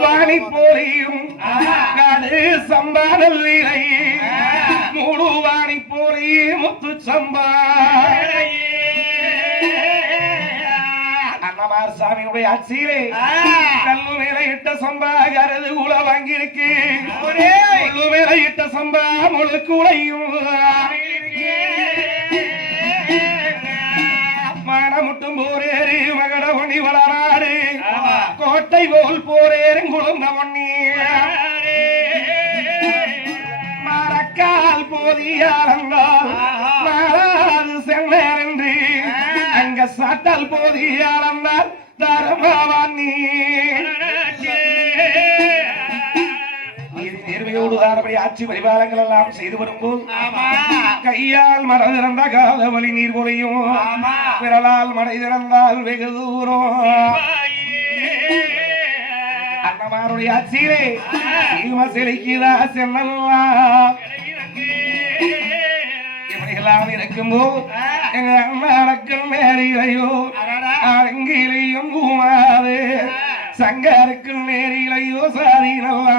பாணி போலியும் காடு சம்பாடல் வீரை மூடுவாணி போலி முத்து சம்பா அண்ணமார் சாமியுடைய ஆட்சியிலே கல்லு மேல இட்ட சம்பா கருது கூட வாங்கியிருக்கு கல்லு மேல இட்ட சம்பா முழுக்கு உடையும் மானமுட்டும் போரேறு மகட ஒண்ணி வளராடு கோட்டை போல் போரேறும் குழந்த ஒண்ணி மரக்கால் போதியாளந்தால் மாறாது சென்னேர் என்று அங்க சாட்டல் போதியாளந்தால் தர்மவாணி நேர்மையோடு தாரபடி ஆட்சி பரிபாலங்கள் எல்லாம் செய்து வரும்போது கையால் மடை திறந்த காலவழி நீர் பொழியும் விரலால் மடை திறந்தால் வெகு தூரம் அண்ணமாருடைய ஆட்சியிலே செழிக்குதா செல்லலாம் இப்படியெல்லாம் இருக்கும்போது எங்க அண்ணாடக்கும் நேரிலையோ அங்கிலையும் கூமாது சங்கருக்கும் நேரிலையோ சாதி நல்லா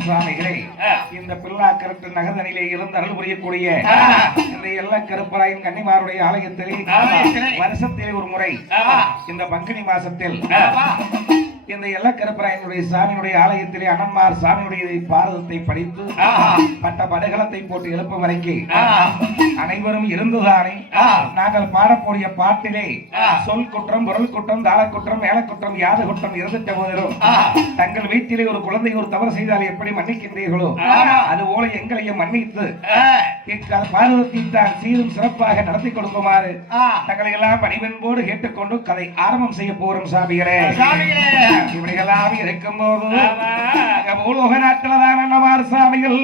சுவாமிகளே இந்த பில்லாக்கரட்டு நகர்தனிலே இருந்து அருள் புரியக்கூடிய இந்த எல்லா கருப்பராயின் கன்னிமாருடைய ஆலயத்திலே வருஷத்திலே ஒரு முறை இந்த பங்குனி மாசத்தில் இந்த எல்லக்கருப்பராயனுடைய சாமியுடைய ஆலயத்திலே அண்ணன்மார் சாமியுடைய பாரதத்தை படித்து பட்ட படுகளத்தை போட்டு எழுப்ப வரைக்கும் அனைவரும் இருந்துதானே நாங்கள் பாடக்கூடிய பாட்டிலே சொல் குற்றம் பொருள் குற்றம் தாள குற்றம் மேல குற்றம் யாது குற்றம் இருந்துட்ட போதிலும் தங்கள் வீட்டிலே ஒரு குழந்தை ஒரு தவறு செய்தால் எப்படி மன்னிக்கின்றீர்களோ அதுபோல எங்களையும் மன்னித்து பாரதத்தை தான் சீரும் சிறப்பாக நடத்தி கொடுக்குமாறு தங்களை எல்லாம் பணிவன்போடு கேட்டுக்கொண்டு கதை ஆரம்பம் செய்ய போறோம் சாமிகளே. இப்படியெல்லாம் இருக்கும் போது பூலோக நாட்டில் தான் அண்ணமார் சாமிகள்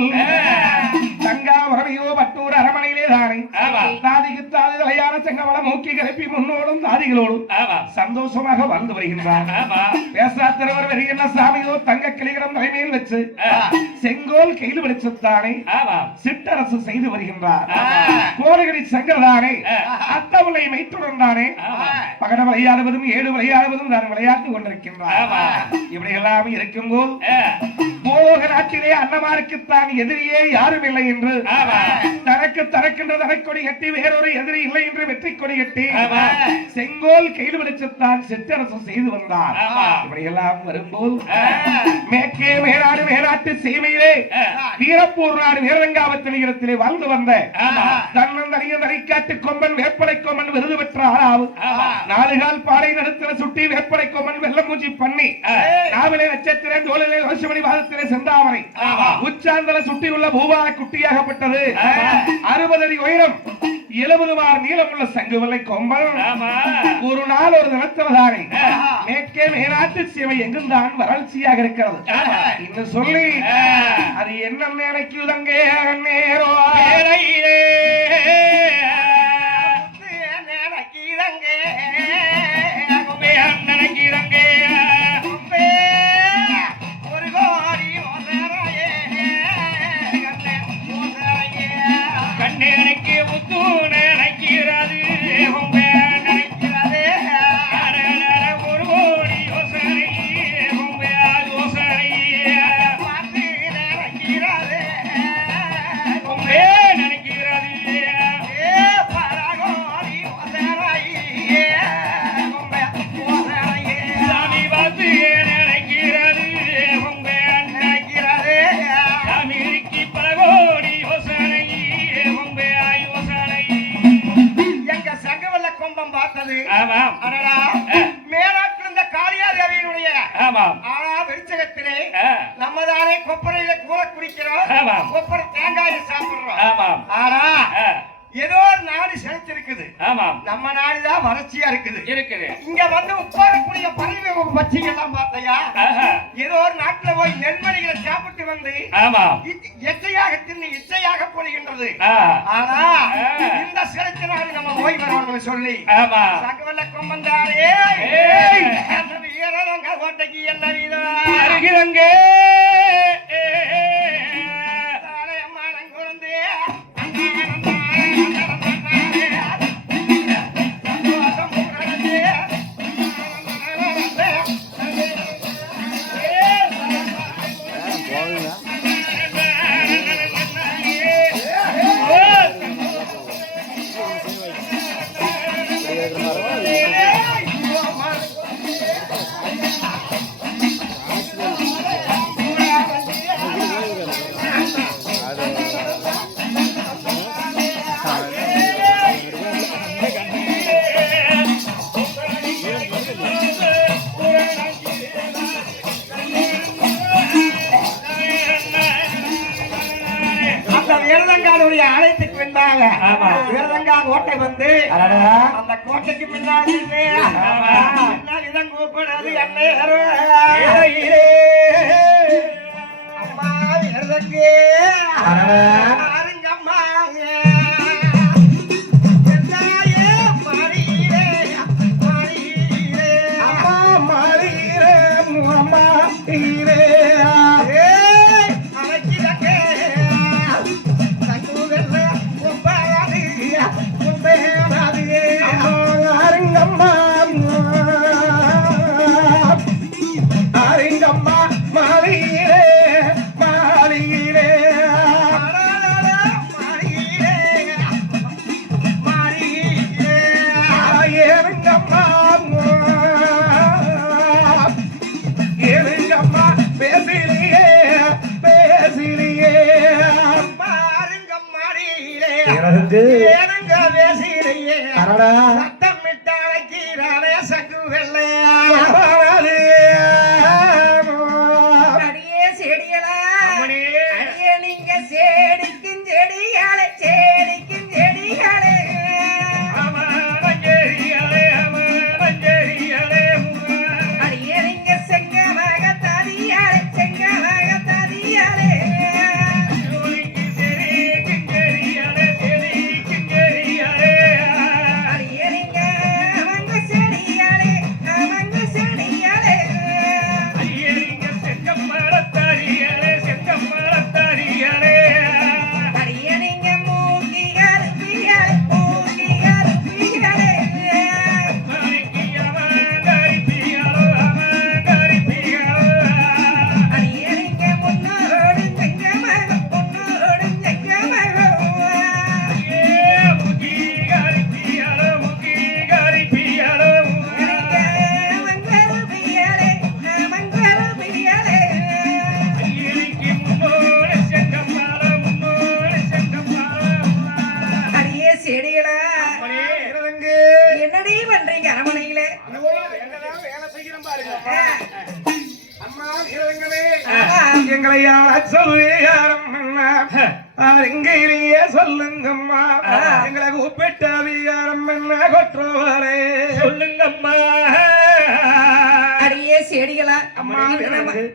தங்காவரமையோ பட்டூர் அரமனையிலே தானே தாதிக்கு தாதி தலையான செங்கவள மூக்கி கிளப்பி முன்னோடும் தாதிகளோடும் சந்தோஷமாக வாழ்ந்து வருகின்றார். பேசாத்திரவர் வருகின்ற சாமியோ தங்க கிளிகளிடம் தலைமையில் வச்சு செங்கோல் கையில் வெளிச்சத்தானே சிற்றரசு செய்து வருகின்றார். கோரகடி சங்கர்தானே அத்தவளை மைத்துடன் தானே பகட விளையாடுவதும் ஏழு விளையாடுவதும் தான் விளையாட்டு கொண்டிருக்கின்றார். இப்படியெல்லாம் இருக்கும்போது போக நாட்டிலே அண்ணமாருக்குத்தான் எதிரியே யாரும் இல்லை என்று தனக்கு தனக்கின்ற தனக்கொடி கட்டி வேறொரு எதிரி இல்லை என்று வெற்றி கொடி கட்டி செங்கோல் கையில் வெளிச்சத்தான் சிற்றரசு செய்து வந்தார். இப்படியெல்லாம் வரும்போது மேற்கே மேலாடு மேலாட்டு சேவையிலே வீரப்பூர் நாடு வீரரங்காவத்தில் இடத்திலே வாழ்ந்து வந்த தன்னந்தனிய நரிக்காட்டு கொம்பன் வேப்படை கொம்பன் விருது பெற்ற ஆளாவு நாலுகால் பாலை நடுத்தர சுட்டி வேப்படை கொம்பன் வெள்ளமூஞ்சி பண்ணி நாவிலே நட்சத்திரம் தோளிலே வருஷமணி வாதத்திலே செந்தாமரை உச்சாந்தல சுட்டியுள்ள பூபால குட்டியாகப்பட்டது 60 அடி உயரம் 70 மார் நீளமுள்ள சங்குவலை கொம்பல் ஒரு நாள் ஒரு தினத்தவதானே மேற்கே மேனாட்டு சேவை எங்கும் தான் வறட்சியாக இருக்கிறது இன்னும் சொல்லி அது என்ன நினைக்குதங்க நேரோ நம்மதானே கொப்பரையில கூற குடிக்கிறோம் கொப்பரை தேங்காயை சாப்பிடுறோம் ஆனா ஏதோ ஒரு நாடு செலுத்திருக்குது நம்ம நாடுதான் வறட்சியா இருக்குது இங்க வந்து உட்காரக்கூடிய பறவை பட்சிகள்லாம் பார்த்தையா ஏதோ ஒரு நாட்டுல போய் நெல்மணிகளை சாப்பிட்டு வந்து எச்சையாக தின்னு இச்சையாக போடுகின்றது ஆனா இந்த சிறப்பு நாடு நம்ம ஓய் வருவார்கள் சொல்லி சகவல்ல கொம்பந்தாரே கோட்டைக்கு என்ன வீதம் ஆலயத்துக்கு பின்னால விரதங்கா கோட்டை வந்து அந்த கோட்டைக்கு பின்னாடி இதம் கூப்பிடுறது என்ன அம்மா விரதங்கே அருங்கம்மா எங்களை இங்கேயே சொல்லுங்கம்மா எங்களை கூப்பிட்ட அதிகாரம் என்ன கொற்றவரே சொல்லுங்கம்மா. அடியே செடிகளா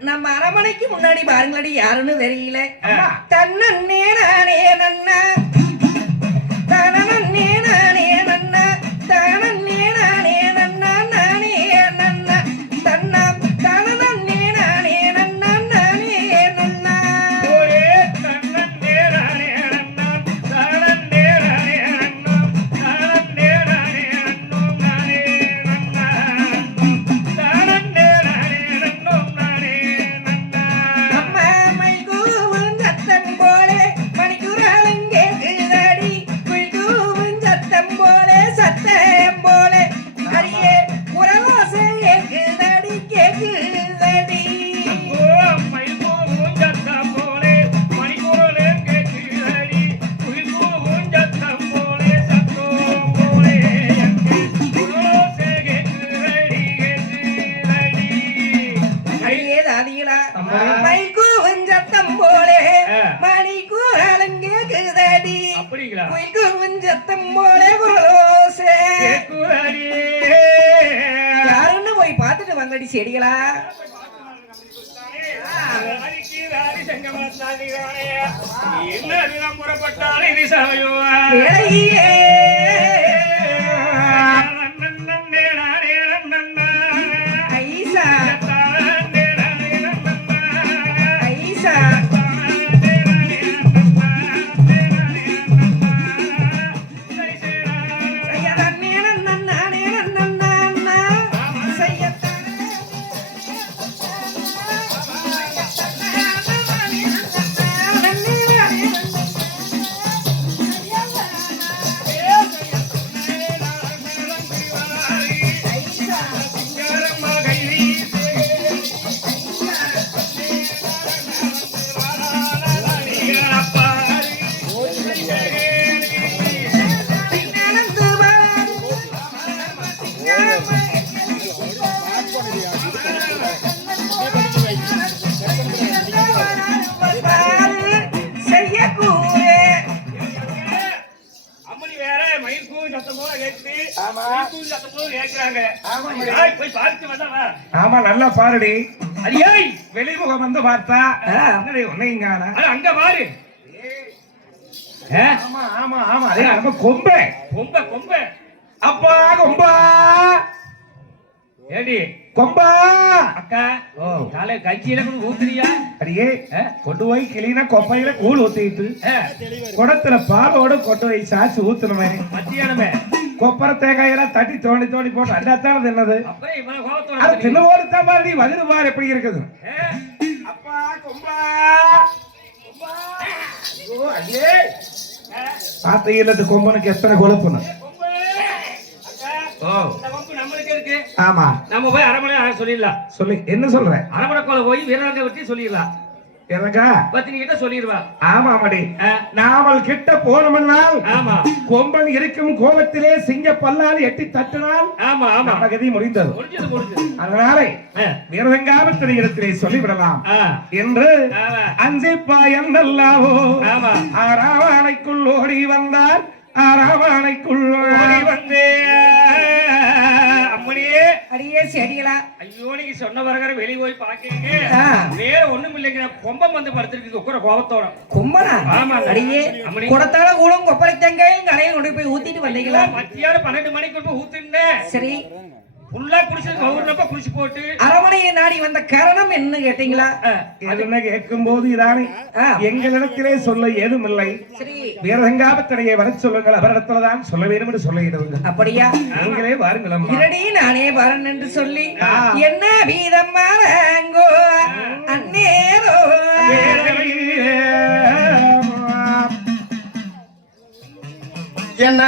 நம்ம அரமனைக்கு முன்னாடி பாருங்களடி யாருன்னு தெரியல. தன்னே நானே நன்னா தனனே நானே நன்னா தனனே நானே நன்னா நானே நன்னா தன்னா தனனே நானே நன்னா நானே நன்னா ஒரே தன்னே நானே நன்னா தனனே நானே நன்னா தனனே நானே நன்னா நானே நன்னா தனனே நானே நன்னா நானே நன்னா. அம்மா மைகூவும் சத்தம் போலே மணிக்குறாலும் கேக்குதடி குயிகூவும் சத்தம் போலே சத்தம் போலே அடியே குரவாசை கேக்குதடி கேக்குதடி அடியே தாதிகளா மைகூவும் சத்தம் போலே மணிக்குறாலும் கேக்குதடி அப்படிங்களா? குயிகூவும் சத்தம் போலே குரலோசை யாருன்னு போய் பார்த்துட்டு வந்தடி செடிகளா. வேலையே ஐசா ஐசா செய்யத்தானே நன்னானே நன்னா செய்யத்தானே அம்மணி வேற மயிர்கூ சத்தம் போல கேக்குது. சத்தம் போல கேக்குறாங்க. போய் பார்த்து வந்தா. ஆமா நல்லா பாருடி. அடியே வெளிமுகம் வந்து பார்த்தா உன்னைங்க அங்க பாரு. ஆமா ஆமா ஆமா அதே நம்ம கொம்பை கொம்ப கொம்ப அப்பா கொம்பா ஏடி கொம்பா அக்கா காலை கட்சியில கொண்டு ஊத்துறியா? அடியே கொண்டு போய் கிளீனா கொப்பையில கூழ் ஊத்திட்டு குடத்துல பாலோட கொண்டு போய் சாச்சு ஊத்துனமே மத்தியானமே கொப்பரை தேங்காயெல்லாம் தட்டி தோண்டி தோண்டி போட்டு அண்டாத்தான தின்னது. அப்புறம் இவன் கோபத்தோட அது தின்னவோடு தான் பாரு வகுது பாரு எப்படி இருக்குது. அப்பா கொம்பா கொம்பா ஐயே பார்த்த இல்லத்து கொம்பனுக்கு எத்தனை கொழுப்புன்னு. நம்மளுக்கு இருக்கு. ஆமா நம்ம போய் அரமனை சொல்லிடலாம். சொல்லி என்ன சொல்ற? அரமனை கோல போய் வீரங்க வச்சு சொல்லிடலாம். எனக்கா பத்தினி கிட்ட சொல்லிடுவா. ஆமா மடி நாமல் கிட்ட போனோம்னால் ஆமா கொம்பன் இருக்கும் கோபத்திலே சிங்க பல்லால் எட்டி தட்டினால் ஆமா ஆமா நம்ம கதி முடிந்தது. முடிஞ்சது. அதனால வீரங்காபத்திரி இடத்திலே சொல்லிவிடலாம் என்று அஞ்சிப்பா என்னல்லாவோ ஆறாவணைக்குள் ஓடி வந்தார். ஆறாவணைக்குள் ஓடி வந்தே அம்மணியே அடியே செடிகளா. ஐயோ நீங்க சொன்ன வரகர வெளிய போய் பாக்கீங்க. வேற ஒண்ணும் இல்லைங்க. கொம்பம் வந்து படுத்திருக்கு உக்கற கோபத்தோட. கொம்பனா? ஆமா அடியே குடத்தால கூழும் கொப்பரை தேங்காயும் கடையில் கொண்டு போய் ஊத்திட்டு வந்தீங்களா? மத்தியானம் 12 மணிக்கு போய் ஊத்துனேன். சரி புல்லா குடிச்சு கவுர்னப்ப குடிச்சு போட்டு அரமனையை நாடி வந்த காரணம் என்ன கேட்டீங்களா? என்ன கேட்கும் போது இதானே எங்களிடத்திலே சொல்ல ஏதும் இல்லை. வீரங்காபத்திரையை வர சொல்லுங்கள், அவரிடத்துலதான் சொல்ல வேண்டும் என்று சொல்லுகிறீர்கள். அப்படியா? நீங்களே வாருங்கள். இரடி நானே வரன் என்று சொல்லி என்ன வீதம் மாறங்கோ அன்னேரோ என்ன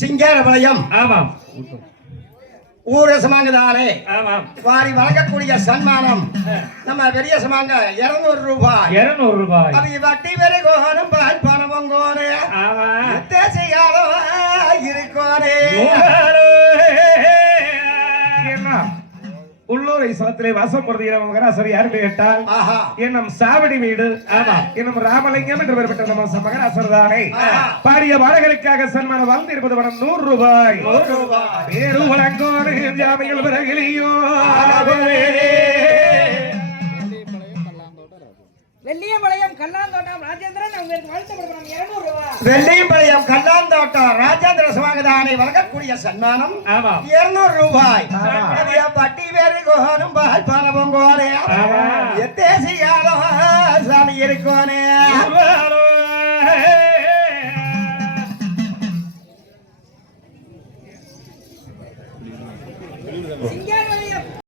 சிங்காரபாளையம் ஆமாம் ஊரசமாங்கதானே ஆமாம் வாரி வழங்கக்கூடிய சன்மானம் நம்ம பெரிய சமாங்க 200 ரூபாய். 200 ரூபாய். அது வட்டி வரை கோணும் பால் பணமும் கோனே செய்யாதோ இருக்கோனே. உள்ளூர் மதுரை சலத்திலே வாசம் பொருந்திய மகராசர் யாருன்னு கேட்டால் ஆஹா என்னும் சாவடி வீடு என்னும் ராமலிங்கம் என்று பெறப்பட்ட நம்ம மகராசர் தானே பாடிய பாடகருக்காக சன்மானம் வாழ்ந்து இருப்பது பணம் 100 ரூபாய் பேரு வழங்கோரு ஜாமிகள் பிறகிலியோ வெள்ளியம்பாளையம் கல்லாந்தோட்டம் ராஜேந்திரன் உங்களுக்கு வாழ்த்தப்படுறோம் 200 ரூபாய். வெள்ளியம்பாளையம் கல்லாந்தோட்டம் ராஜேந்திர சுவாகதானை வழங்கக்கூடிய சன்மானம் 200 ரூபாய். பட்டி வேறு கோனும் பால் பணமும் கோரே எத்தேசியாலும் சாமி இருக்கோனே